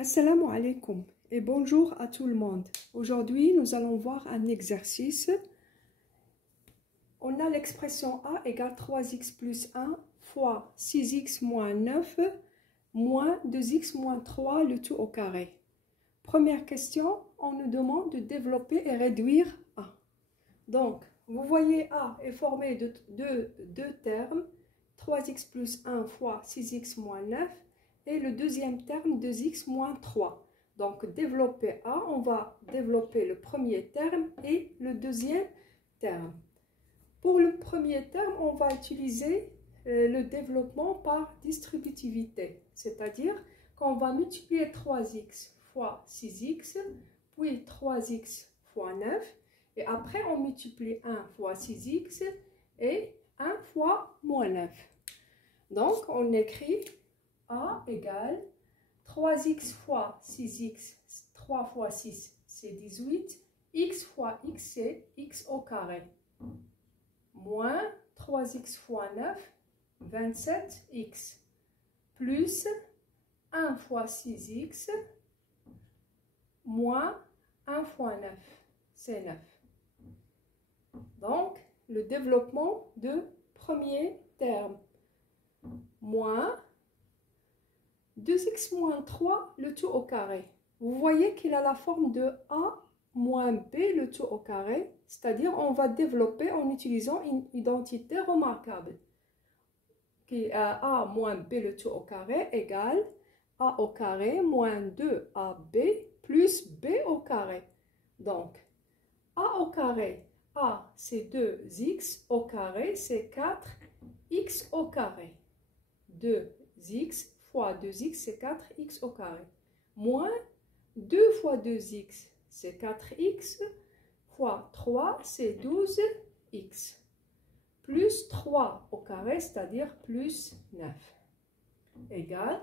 Assalamu alaikum et bonjour à tout le monde. Aujourd'hui, nous allons voir un exercice. On a l'expression A égale 3x plus 1 fois 6x moins 9 moins 2x moins 3, le tout au carré. Première question, on nous demande de développer et réduire A. Donc, vous voyez A est formé de deux termes, 3x plus 1 fois 6x moins 9 et le deuxième terme 2x moins 3. Donc, développer A, on va développer le premier terme et le deuxième terme. Pour le premier terme, on va utiliser le développement par distributivité, c'est-à-dire qu'on va multiplier 3x fois 6x, puis 3x fois 9, et après on multiplie 1 fois 6x et 1 fois moins 9. Donc, on écrit A égale 3x fois 6x, 3 fois 6, c'est 18, x fois x, c'est x au carré, moins 3x fois 9, 27x, plus 1 fois 6x, moins 1 fois 9, c'est 9. Donc, le développement de premier terme, moins 2x moins 3, le tout au carré. Vous voyez qu'il a la forme de A moins B, le tout au carré, c'est-à-dire on va développer en utilisant une identité remarquable, qui est A moins B, le tout au carré, égale A au carré moins 2AB plus B au carré. Donc, A au carré, A c'est 2x au carré, c'est 4x au carré. 2x fois 2x, c'est 4x au carré. Moins 2 fois 2x, c'est 4x, fois 3, c'est 12x. Plus 3 au carré, c'est-à-dire plus 9. Égal.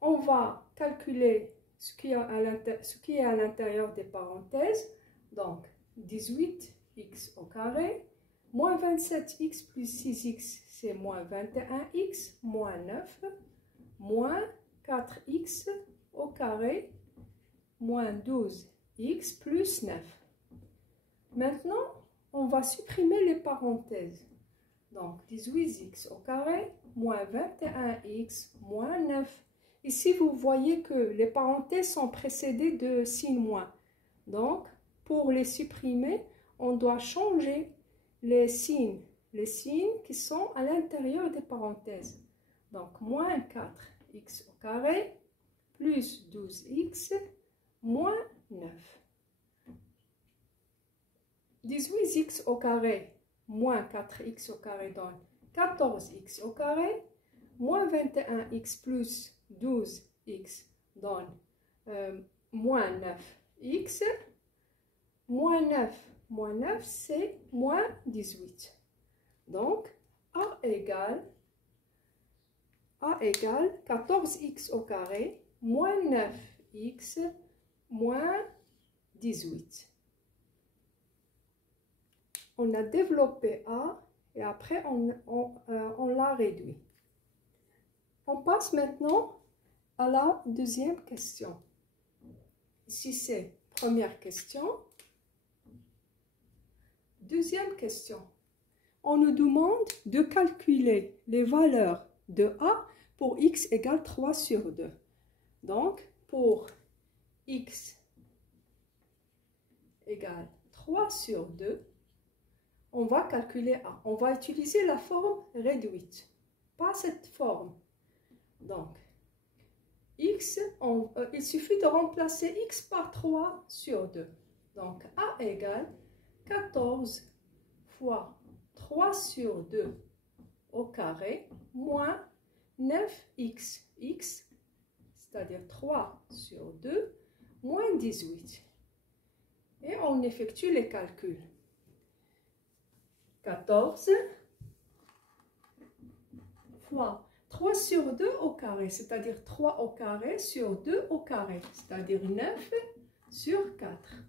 On va calculer ce qui est à l'intérieur des parenthèses. Donc, 18x au carré. Moins 27x plus 6x, c'est moins 21x, moins 9, moins 4x au carré, moins 12x plus 9. Maintenant, on va supprimer les parenthèses. Donc, 18x au carré, moins 21x, moins 9. Ici, vous voyez que les parenthèses sont précédées de signe moins. Donc, pour les supprimer, on doit changer les signes qui sont à l'intérieur des parenthèses. Donc, moins 4x au carré, plus 12x, moins 9. 18x au carré, moins 4x au carré donne 14x au carré, moins 21x plus 12x donne moins 9x, moins 9, c'est moins 18. Donc, A égale 14x au carré, moins 9x, moins 18. On a développé A et après on l'a réduit. On passe maintenant à la deuxième question. Ici, c'est première question. Deuxième question. On nous demande de calculer les valeurs de A pour x égale 3 sur 2. Donc, pour x égale 3 sur 2, on va calculer A. On va utiliser la forme réduite, pas cette forme. Donc, x, il suffit de remplacer x par 3 sur 2. Donc, A égale 14 fois 3 sur 2 au carré, moins 9x, x, c'est-à-dire 3 sur 2, moins 18. Et on effectue les calculs. 14 fois 3 sur 2 au carré, c'est-à-dire 3 au carré sur 2 au carré, c'est-à-dire 9 sur 4.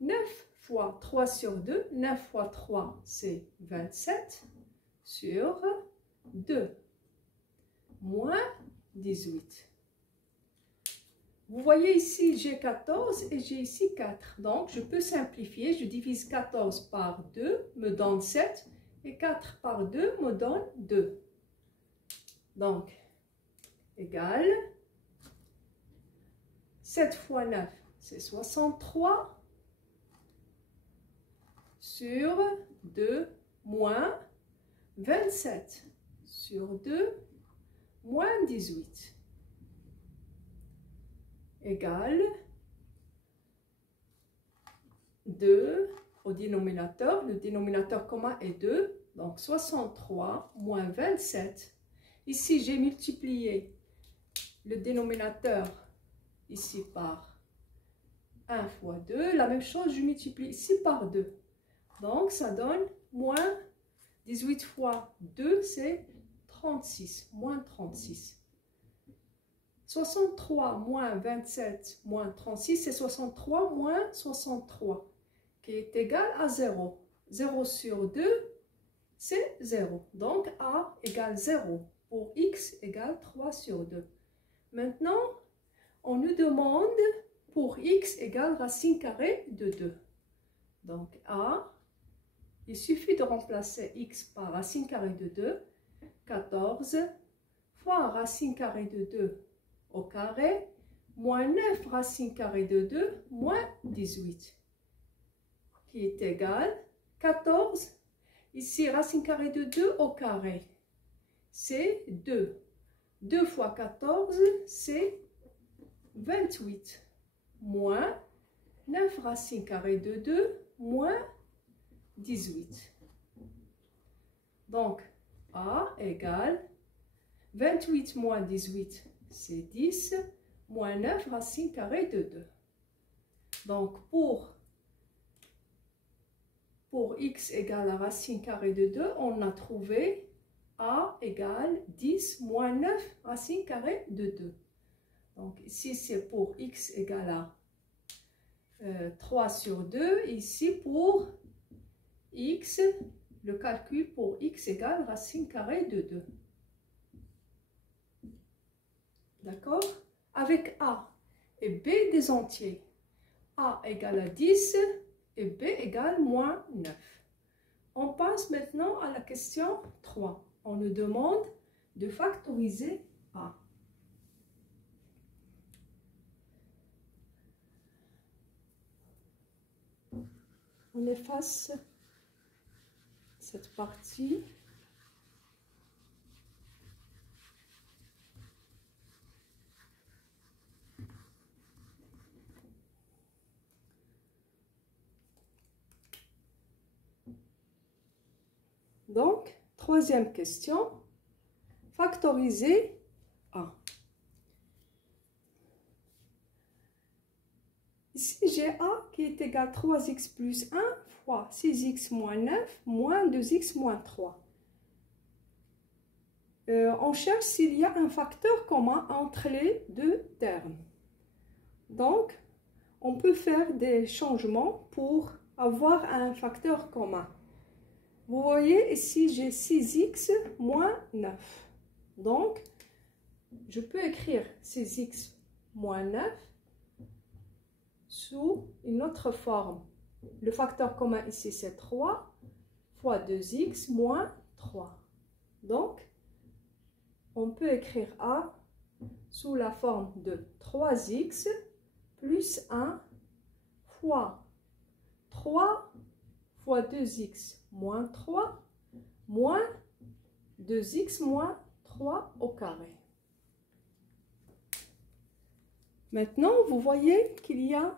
9 fois 3 sur 2, 9 fois 3, c'est 27 sur 2, moins 18. Vous voyez ici, j'ai 14 et j'ai ici 4. Donc, je peux simplifier. Je divise 14 par 2, me donne 7. Et 4 par 2 me donne 2. Donc, égal. 7 fois 9, c'est 63. Sur 2 moins 27. Sur 2 moins 18. Égale 2 au dénominateur. Le dénominateur commun est 2. Donc 63 moins 27. Ici, j'ai multiplié le dénominateur ici par 1 fois 2. La même chose, je multiplie ici par 2. Donc, ça donne moins 18 fois 2, c'est 36. Moins 36. 63 moins 27 moins 36, c'est 63 moins 63, qui est égal à 0. 0 sur 2, c'est 0. Donc, A égale 0. Pour X égale 3 sur 2. Maintenant, on nous demande pour X égale racine carrée de 2. Donc, A, il suffit de remplacer X par racine carrée de 2. 14 fois racine carrée de 2 au carré, moins 9 racine carrée de 2, moins 18, qui est égal 14. Ici, racine carrée de 2 au carré, c'est 2. 2 fois 14, c'est 28, moins 9 racine carrée de 2, moins 18. Donc, A égale 28 moins 18, c'est 10, moins 9 racine carrée de 2. Donc, pour X égale la racine carrée de 2, on a trouvé A égale 10 moins 9 racine carrée de 2. Donc, ici, c'est pour X égale à 3 sur 2. Ici, pour X, le calcul pour X égale racine carrée de 2. D'accord? Avec A et B des entiers. A égale à 10 et B égale moins 9. On passe maintenant à la question 3. On nous demande de factoriser A. On efface cette partie. Donc, troisième question, factoriser A. Ici, j'ai A qui est égal à 3x plus 1 fois 6x moins 9 moins 2x moins 3. On cherche s'il y a un facteur commun entre les deux termes. Donc, on peut faire des changements pour avoir un facteur commun. Vous voyez, ici, j'ai 6x moins 9. Donc, je peux écrire 6x moins 9 sous une autre forme. Le facteur commun ici, c'est 3 fois 2x moins 3. Donc, on peut écrire A sous la forme de 3x plus 1 fois 3 fois 2x moins 3 moins 2x moins 3 au carré. Maintenant, vous voyez qu'il y a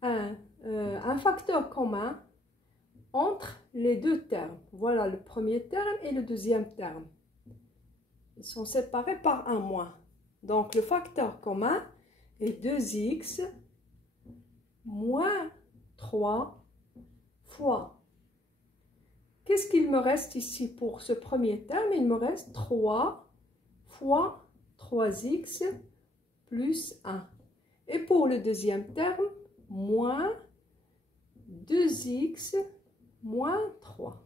un facteur commun entre les deux termes. Voilà le premier terme et le deuxième terme. Ils sont séparés par un moins. Donc, le facteur commun est 2x moins 3 fois. Qu'est-ce qu'il me reste ici pour ce premier terme? Il me reste 3 fois 3x plus 1. Et pour le deuxième terme, moins 2x moins 3.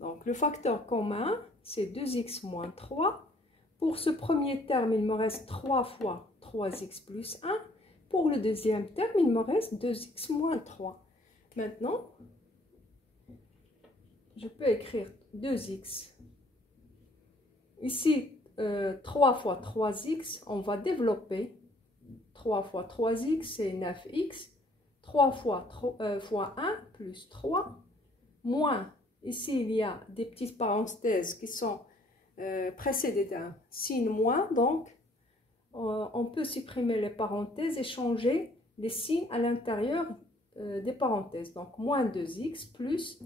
Donc, le facteur commun, c'est 2x moins 3. Pour ce premier terme, il me reste 3 fois 3x plus 1. Pour le deuxième terme, il me reste 2x moins 3. Maintenant, je peux écrire 2x. Ici, 3 fois 3x, on va développer. 3 fois 3x, c'est 9x. 3 fois 1 plus 3, moins, ici il y a des petites parenthèses qui sont précédées d'un signe moins, donc on peut supprimer les parenthèses et changer les signes à l'intérieur des parenthèses. Donc moins 2x plus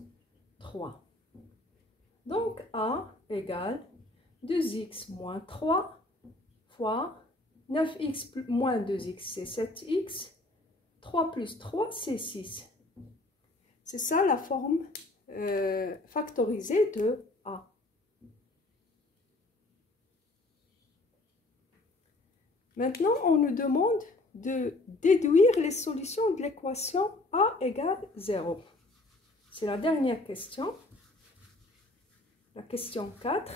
3. Donc A égale 2x moins 3 fois 9x moins 2x, c'est 7x. 3 plus 3, c'est 6. C'est ça la forme factorisée de A. Maintenant, on nous demande de déduire les solutions de l'équation A égale 0. C'est la dernière question. La question 4.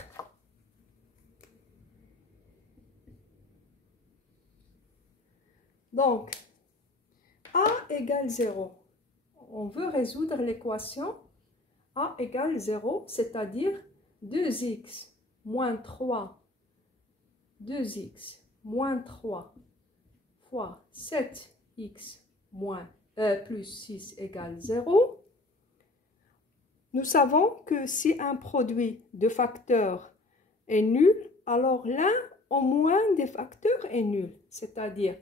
Donc, A égale 0. On veut résoudre l'équation A égale 0, c'est-à-dire 2x moins 3, 2x moins 3 fois 7x plus 6 égale 0. Nous savons que si un produit de facteurs est nul, alors l'un au moins des facteurs est nul, c'est-à-dire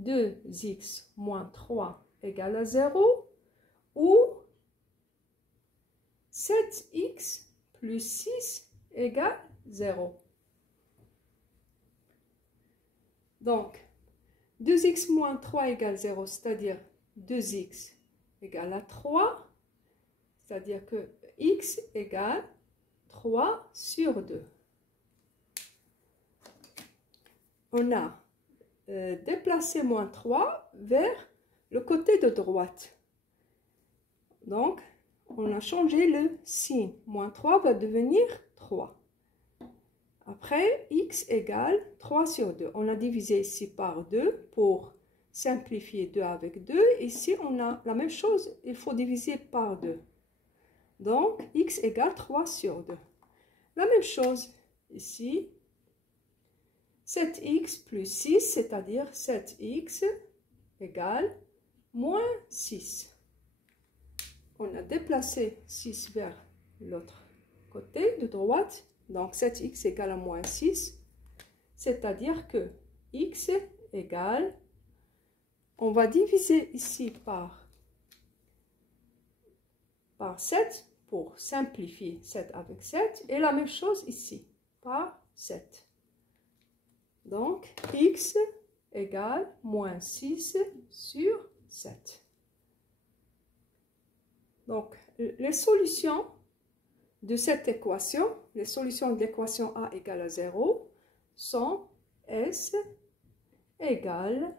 2x moins 3 égale à 0 ou 7x plus 6 égale 0. Donc, 2x moins 3 égale 0, c'est-à-dire 2x égale à 3, c'est-à-dire que x égale 3 sur 2. On a déplacé moins 3 vers le côté de droite. Donc, on a changé le signe. Moins 3 va devenir 3. Après, x égale 3 sur 2. On a divisé ici par 2 pour simplifier 2 avec 2. Ici, on a la même chose. Il faut diviser par 2. Donc, x égale 3 sur 2. La même chose ici. 7x plus 6, c'est-à-dire 7x égale moins 6. On a déplacé 6 vers l'autre côté de droite. Donc 7x égale à moins 6. C'est-à-dire que x égale, on va diviser ici par 7 pour simplifier 7 avec 7. Et la même chose ici, par 7. Donc, x égale moins 6 sur 7. Donc, les solutions de cette équation, les solutions de l'équation A égale à 0 sont S égale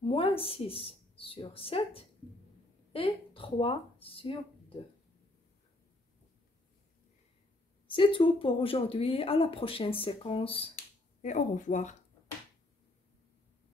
moins 6 sur 7 et 3 sur 2. C'est tout pour aujourd'hui. À la prochaine séquence et au revoir.